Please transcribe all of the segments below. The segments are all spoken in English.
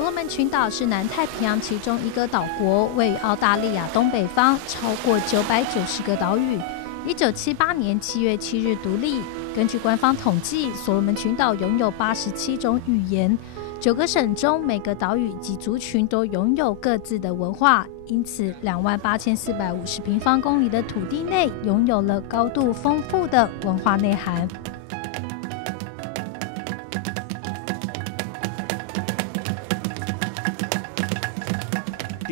所罗门群岛是南太平洋其中一个岛国，位于澳大利亚东北方，超过990个岛屿。1978年7月7日独立。根据官方统计，所罗门群岛拥有87种语言，9个省中每个岛屿及族群都拥有各自的文化，因此28450平方公里的土地内拥有了高度丰富的文化内涵。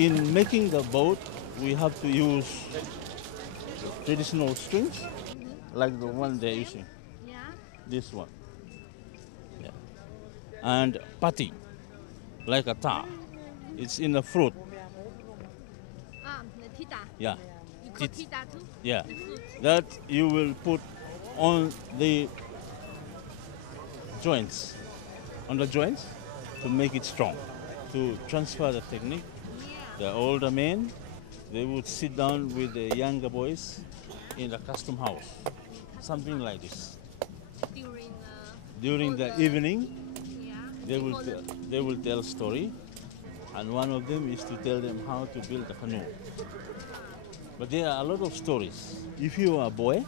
In making the boat, we have to use traditional strings, like the one they're using. This one. Yeah. And pati, like Ataw. It's in the fruit. The tita. Yeah. You call tita too? Yeah. The fruit. That you will put on the joints, to make it strong, to transfer the technique. The older men, they would sit down with the younger boys in the custom house, something like this. During the evening, they will tell a story, and one of them is to tell them how to build a canoe. But there are a lot of stories. If you are a boy,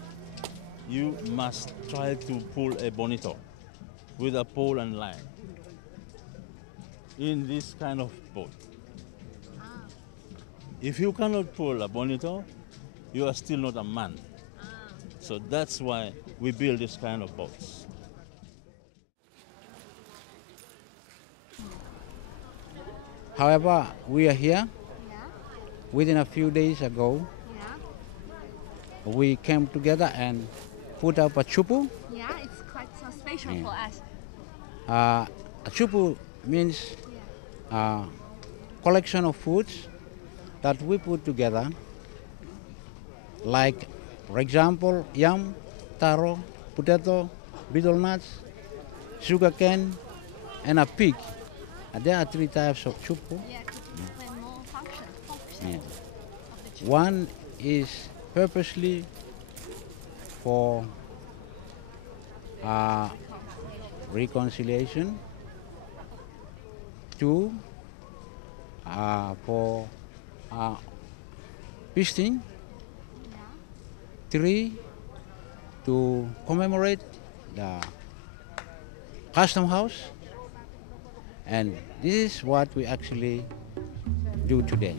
you must try to pull a bonito with a pole and line in this kind of boat. If you cannot pull a bonito, you are still not a man. So that's why we build this kind of boats. However, we are here. Within a few days ago, we came together and put up a chupu. Yeah, it's quite so special for us. A chupu means a collection of foods that we put together, like, for example, yam, taro, potato, betel nuts, sugarcane, and a pig. And there are 3 types of chupu. Yeah, to explain more function Yeah. of the chupu. One is purposely for reconciliation. 2 for feasting. 3 to commemorate the custom house. And this is what we actually do today.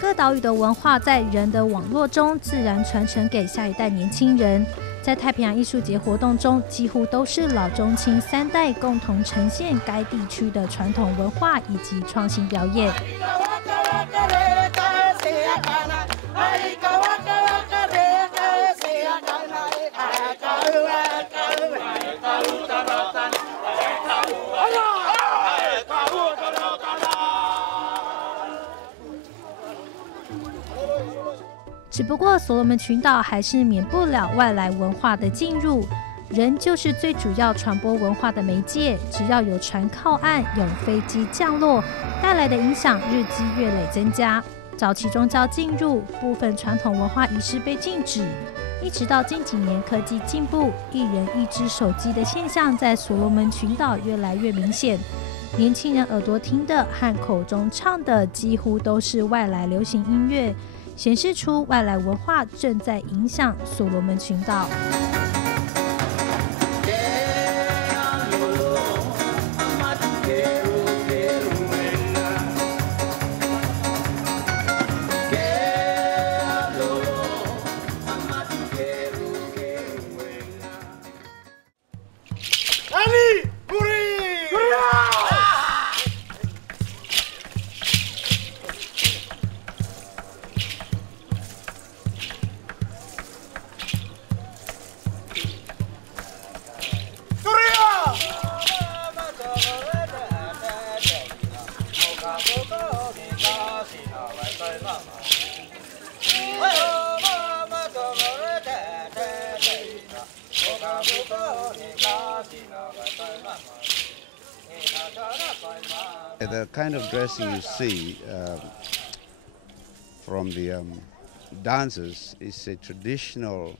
各岛屿的文化在人的网络中自然传承给下一代年轻人。在太平洋艺术节活动中，几乎都是老中青3代共同呈现该地区的传统文化以及创新表演。只不过所罗门群岛还是免不了外来文化的进入，人就是最主要传播文化的媒介，只要有船靠岸，有飞机降落，带来的影响日积月累增加。早期宗教进入，部分传统文化仪式被禁止，一直到近几年科技进步，一人一只手机的现象在所罗门群岛越来越明显。年轻人耳朵听的和口中唱的几乎都是外来流行音乐，显示出外来文化正在影响所罗门群岛。The kind of dressing you see from the dancers is a traditional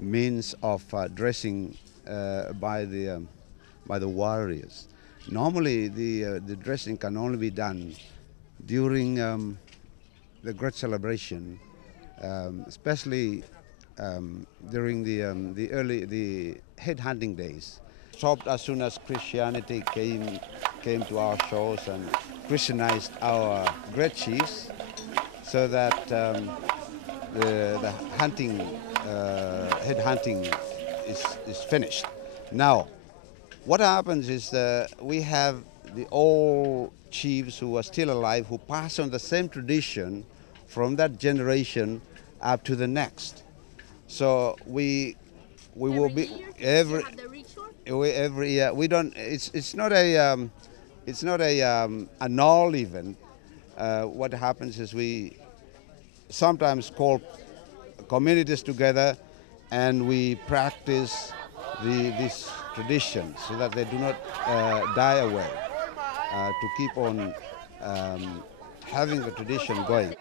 means of dressing by the warriors. Normally, the dressing can only be done during the great celebration, especially during the head hunting days. Stopped as soon as Christianity came to our shores and Christianized our great chiefs, so that the hunting, head hunting, is finished. Now, what happens is we have the old chiefs who are still alive who pass on the same tradition from that generation up to the next. So we will be every year. We don't. It's not a annual event. What happens is we sometimes call communities together and we practice these traditions so that they do not die away, to keep on having the tradition going.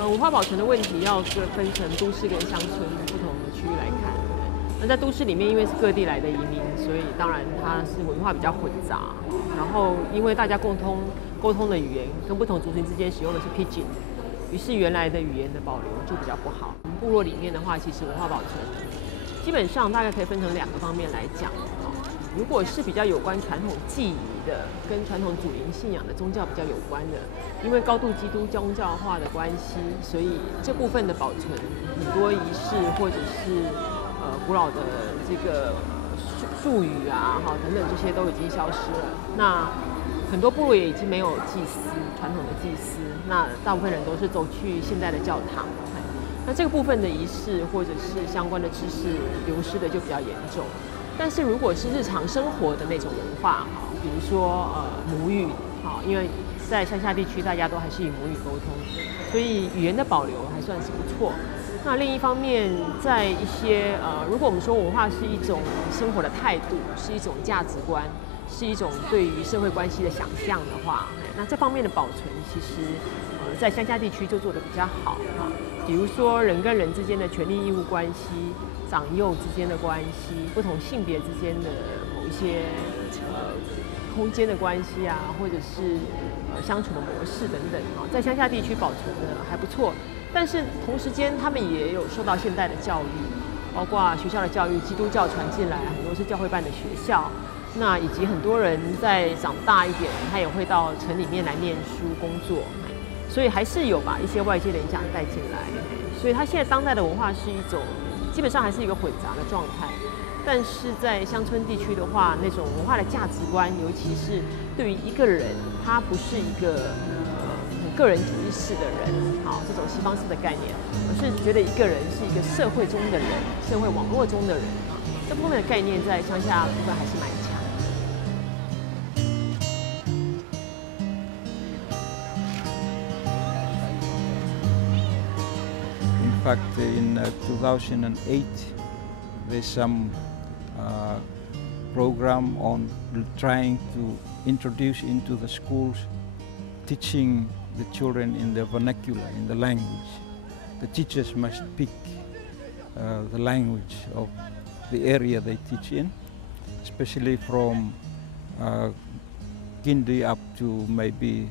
文化保存的问题要分成都市跟乡村不同的区域来看。那在都市里面，因为是各地来的移民，所以当然它是文化比较混杂。然后因为大家共同沟通的语言跟不同族群之间使用的是 Pidgin， 于是原来的语言的保留就比较不好。部落里面的话，其实文化保存基本上大概可以分成2个方面来讲。如果是比较有关传统记忆的，跟传统祖灵信仰的宗教比较有关的，因为高度基督宗教化的关系，所以这部分的保存很多仪式或者是古老的这个术语啊，等等这些都已经消失了。那很多部落也已经没有祭司，传统的祭司，那大部分人都是走去现代的教堂。那这个部分的仪式或者是相关的知识流失的就比较严重。但是如果是日常生活的那种文化，比如说母语，因为在乡下地区大家都还是以母语沟通，所以语言的保留还算是不错。那另一方面，在一些如果我们说文化是一种生活的态度，是一种价值观，是一种对于社会关系的想象的话，那这方面的保存其实在乡下地区就做得比较好比如说人跟人之间的权利义务关系，长幼之间的关系，不同性别之间的某一些空间的关系啊，或者是相处的模式等等在乡下地区保存的还不错。但是同时间，他们也有受到现代的教育，包括学校的教育，基督教传进来，很多是教会办的学校。那以及很多人在长大一点，他也会到城里面来念书、工作，所以还是有把一些外界的影响带进来。所以他现在当代的文化是一种，基本上还是一个混杂的状态。但是在乡村地区的话，那种文化的价值观，尤其是对于一个人，他不是一个个人主义式的人，这种西方式的概念，而是觉得一个人是一个社会中的人，社会网络中的人这方面的概念在乡下部分还是蛮强。In fact, in 2008, there's some program on trying to introduce into the schools teaching the children in the vernacular, in the language. The teachers must speak the language of the area they teach in, especially from kinder up to maybe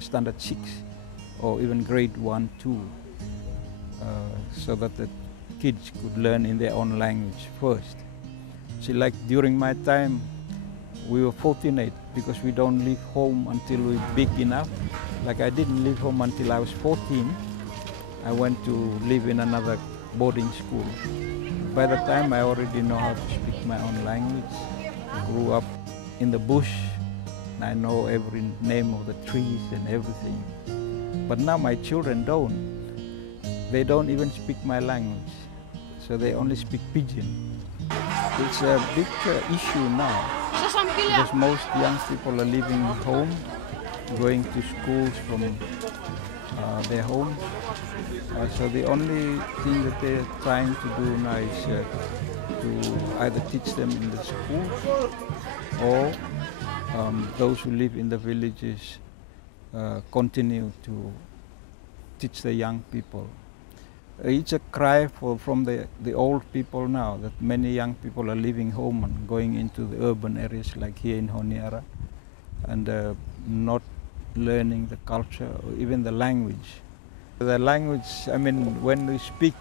standard 6, or even grade 1, 2, so that the kids could learn in their own language first. See, like during my time, we were fortunate because we don't leave home until we're big enough. Like I didn't leave home until I was 14. I went to live in another boarding school. By the time I already know how to speak my own language. I grew up in the bush. I know every name of the trees and everything. But now my children don't. They don't even speak my language. So they only speak Pidgin. It's a big issue now. Because most young people are leaving home, going to schools from their home. So the only thing that they're trying to do now is to either teach them in the schools or those who live in the villages continue to teach the young people. It's a cry from the old people now that many young people are leaving home and going into the urban areas like here in Honiara and not learning the culture or even the language. The language, I mean, when you speak,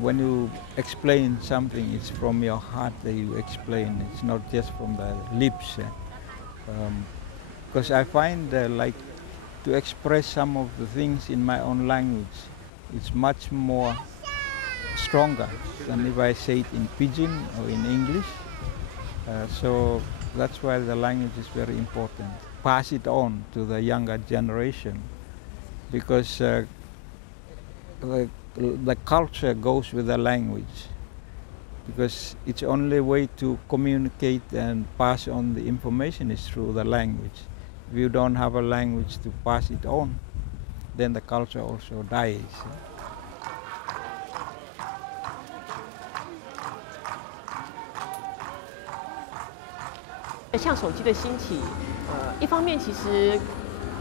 when you explain something, it's from your heart that you explain. It's not just from the lips. Because I find like to express some of the things in my own language, it's much more stronger than if I say it in Pidgin or in English. So that's why the language is very important. Pass it on to the younger generation because the culture goes with the language because it's the only way to communicate and pass on the information is through the language. If you don't have a language to pass it on, then the culture also dies. 像手机的兴起，一方面其实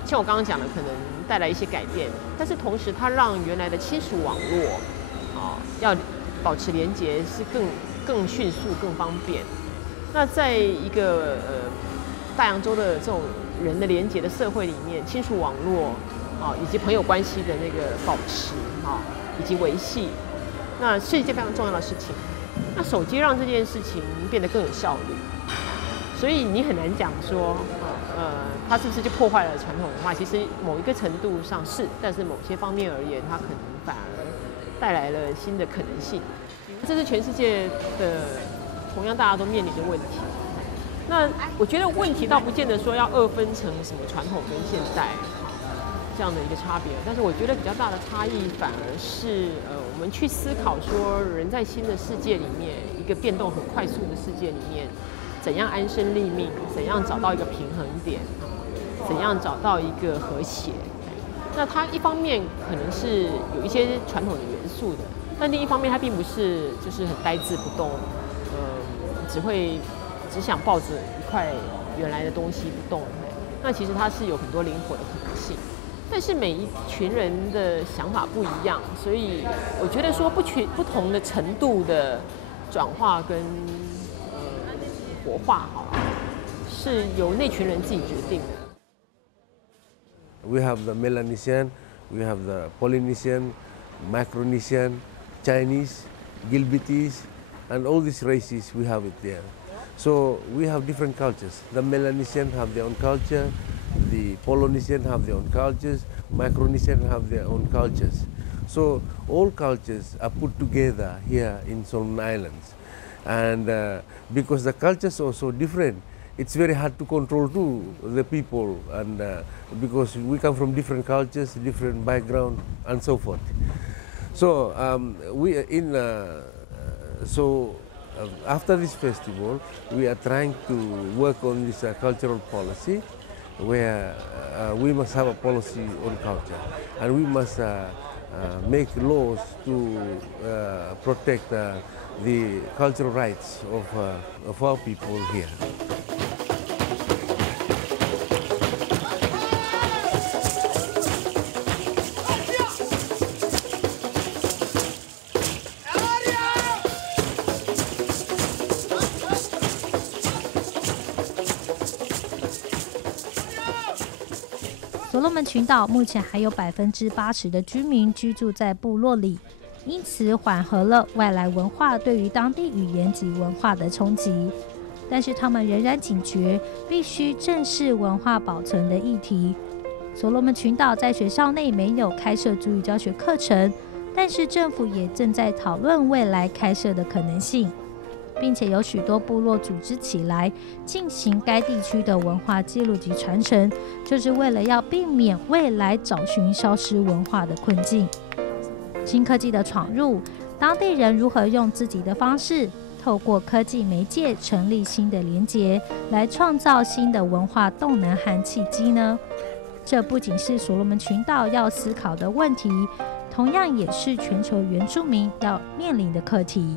像我刚刚讲的，可能带来一些改变，但是同时它让原来的亲属网络要保持连结是更迅速、更方便。那在一个大洋洲的这种人的连结的社会里面，亲属网络以及朋友关系的那个保持以及维系，那是一件非常重要的事情。那手机让这件事情变得更有效率。所以你很难讲说，它是不是就破坏了传统文化？其实某一个程度上是，但是某些方面而言，它可能反而带来了新的可能性。这是全世界的同样大家都面临的问题。那我觉得问题倒不见得说要二分成什么传统跟现代这样的一个差别，但是我觉得比较大的差异反而是我们去思考说，人在新的世界里面，一个变动很快速的世界里面。怎样安身立命？怎样找到一个平衡点？怎样找到一个和谐？那它一方面可能是有一些传统的元素的，但另一方面它并不是就是很呆滞不动，只想抱着一块原来的东西不动。那其实它是有很多灵活的可能性，但是每一群人的想法不一样，所以我觉得说不同的程度的转化跟活化是由那群人自己决定的。We have the Melanesian, we have the Polynesian, Micronesian, Chinese, Gilbitis, and all these races we have it there. So we have different cultures. The Melanesian have their own culture, the Polynesian have their own cultures, Micronesian have their own cultures. So all cultures are put together here in Solomon Islands. And because the cultures are so different, it's very hard to control too the people, and because we come from different cultures, different background, and so forth. So after this festival, we are trying to work on this cultural policy, where we must have a policy on culture, and we must make laws to protect the cultural rights of our people here. 所罗门群岛目前还有80%的居民居住在部落里，因此缓和了外来文化对于当地语言及文化的冲击。但是他们仍然警觉，必须正视文化保存的议题。所罗门群岛在学校内没有开设族语教学课程，但是政府也正在讨论未来开设的可能性，并且有许多部落组织起来进行该地区的文化记录及传承，就是为了要避免未来找寻消失文化的困境。新科技的闯入，当地人如何用自己的方式，透过科技媒介成立新的连结，来创造新的文化动能和契机呢？这不仅是所罗门群岛要思考的问题，同样也是全球原住民要面临的课题。